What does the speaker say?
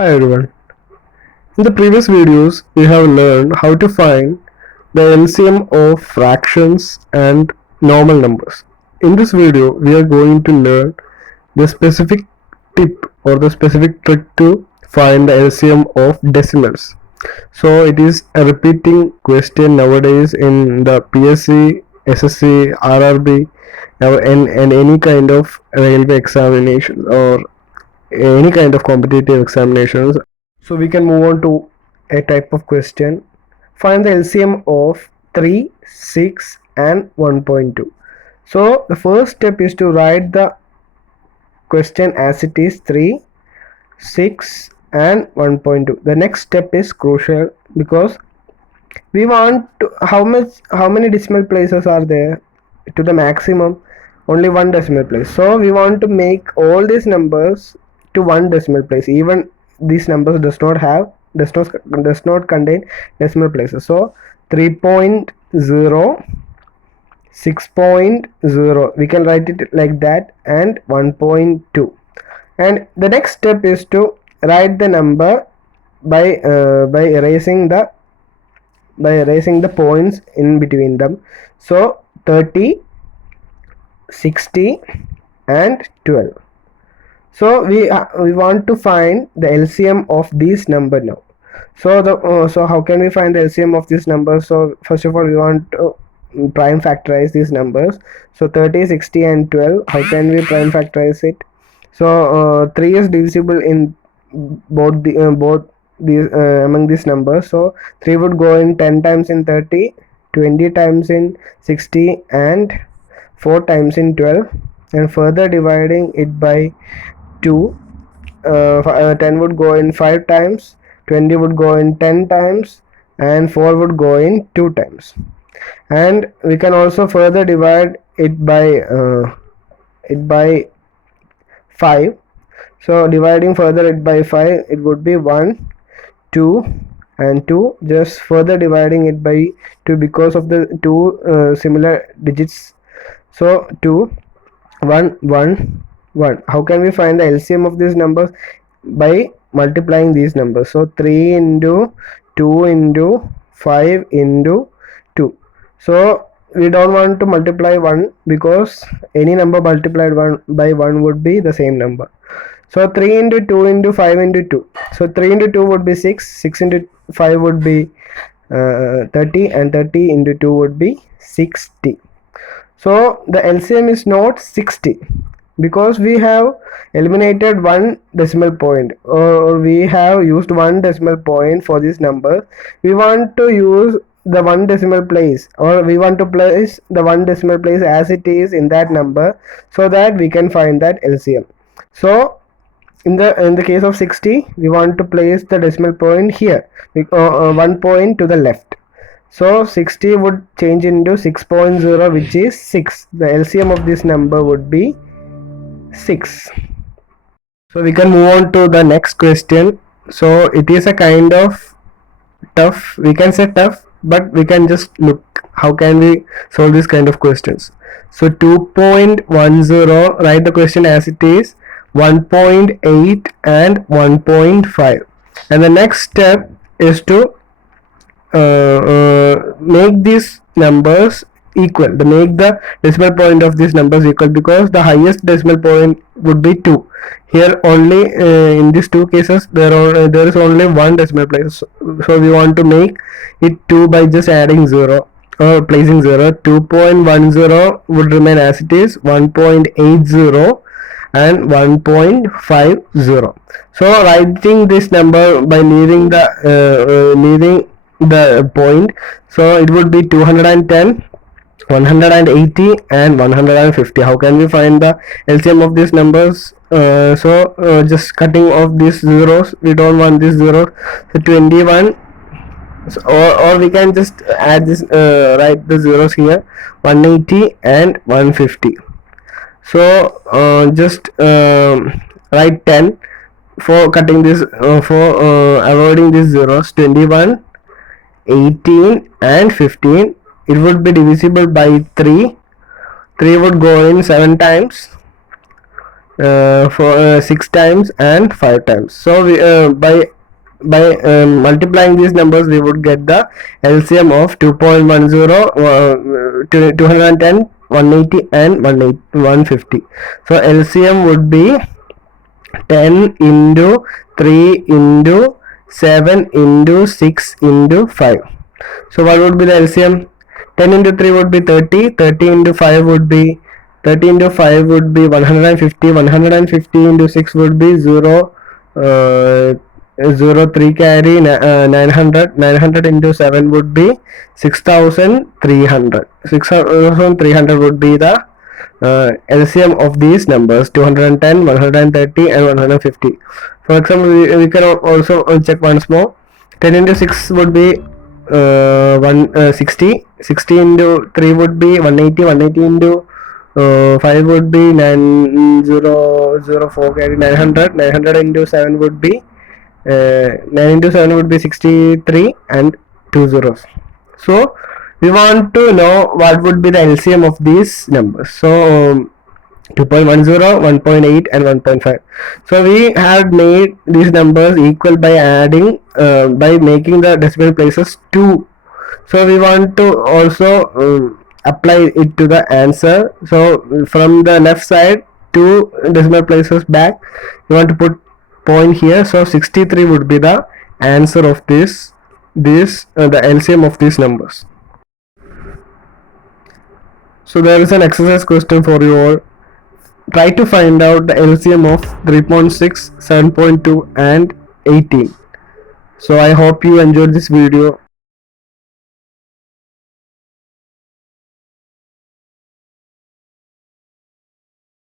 Hi everyone. In the previous videos, we have learned how to find the LCM of fractions and normal numbers. In this video, we are going to learn the specific tip or the specific trick to find the LCM of decimals. So it is a repeating question nowadays in the PSC, SSC, RRB, and any kind of railway examinations or any kind of competitive examinations. So we can move on to a type of question. Find the LCM of 3, 6 and 1.2. So the first step is to write the question as it is 3, 6 and 1.2. The next step is crucial because we want to, how many decimal places are there to the maximum? Only one decimal place. So we want to make all these numbers to one decimal place. Even these numbers does not contain decimal places. So 3.0, 6.0, we can write it like that, and 1.2. And the next step is to write the number by erasing the points in between them. So 30, 60 and 12. So we want to find the LCM of these number now. So how can we find the LCM of this number? So first of all, we want to prime factorize these numbers. So 30, 60 and 12. How can we prime factorize it? So 3 is divisible in both these among these numbers. So 3 would go in 10 times in 30, 20 times in 60 and 4 times in 12, and further dividing it by 2, 10 would go in 5 times, 20 would go in 10 times and 4 would go in 2 times. And we can also further divide it by 5. So dividing further it by 5, it would be 1, 2 and 2. Just further dividing it by 2 because of the two similar digits. So 2, 1, 1, 1. How can we find the LCM of these numbers? By multiplying these numbers. So 3 into 2 into 5 into 2. So we don't want to multiply 1 because any number multiplied by 1 would be the same number. So 3 into 2 into 5 into 2. So 3 into 2 would be 6, 6 into 5 would be 30, and 30 into 2 would be 60. So the LCM is not 60 because we have eliminated one decimal point, or we have used one decimal point for this number. We want to use the one decimal place, or we want to place the one decimal place as it is in that number so that we can find that LCM. So in the case of 60, we want to place the decimal point here, 1 point to the left. So 60 would change into 6.0, which is 6. The LCM of this number would be 6. So we can move on to the next question. So it is a kind of tough, we can say tough, but we can just look how can we solve this kind of questions. So 2.10, write the question as it is, 1.8 and 1.5. And the next step is to make these numbers equal, to make the decimal point of these numbers equal, because the highest decimal point would be 2. Here only in these two cases there is only one decimal place, so we want to make it 2 by just adding 0 or placing 0. 2.10 would remain as it is, 1.80 and 1.50. So writing this number by leaving the point, so it would be 210, 180 and 150. How can we find the LCM of these numbers? Just cutting off these zeros, we don't want these zeros. So 21, or we can just add this, write the zeros here, 180 and 150. So just write 10 for cutting this, for avoiding these zeros. 21, 18 and 15, it would be divisible by 3. 3 would go in 7 times, for 6 times and 5 times. So by multiplying these numbers, we would get the LCM of 2.10, 210, 180 and 150. So LCM would be 10 into 3 into 7 into 6 into 5. So what would be the LCM? 10 into 3 would be 30, 30 into 5 would be 30 into 5 would be 150, 150 into 6 would be 0, 0 3 carry, 900, 900 into 7 would be 6300. 6300 would be the LCM of these numbers: 210, 130 and 150. For example, we can also check once more. 10 into 6 would be 60, 60 into 3 would be 180, 180 into 5 would be 9004 carry, 900, 900 into 7 would be 9 into 7 would be 63 and 2 zeros. So we want to know what would be the LCM of these numbers. So 2.10, 1.8 and 1.5. So we have made these numbers equal by adding, by making the decimal places 2. So we want to also apply it to the answer. So from the left side, 2 decimal places back, you want to put point here. So 63 would be the answer of this the LCM of these numbers. So there is an exercise question for you all. Try to find out the LCM of 3.6, 7.2 and 18. So I hope you enjoyed this video.